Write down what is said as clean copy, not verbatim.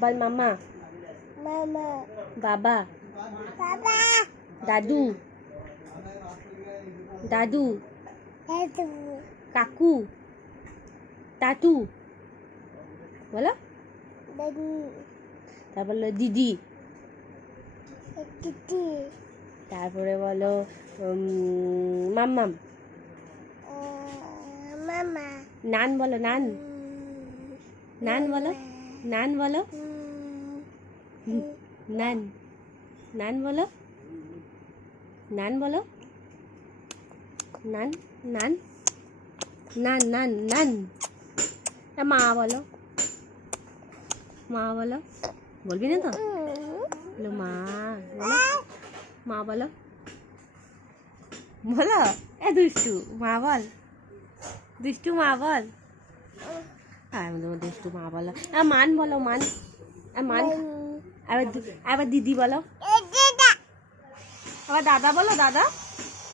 বল মামা, মামা, বাবা, বাবা, দাদু, দাদু, দাদু, কাকু, টাটু, বলো। দাদু, তারপর বলো দিদি, দিদি, তারপরে বলো মাম্মাম। মামা, নান বলো, নান, নান বলো, নান বলো, নান, নান বলো, নান বলো, নান, নান, নান, নান, নান। মা বলো, মা বলো, বলবি না তো? বলো মা, বলো মা বলো, বলো। এ দুষ্টু মা বল, দুষ্টু মা বল। আমি তো দুষ্টু মা বলো। মান বলো, মান, মান। আবার দিদি বলো, আবার দাদা বলো, দাদা।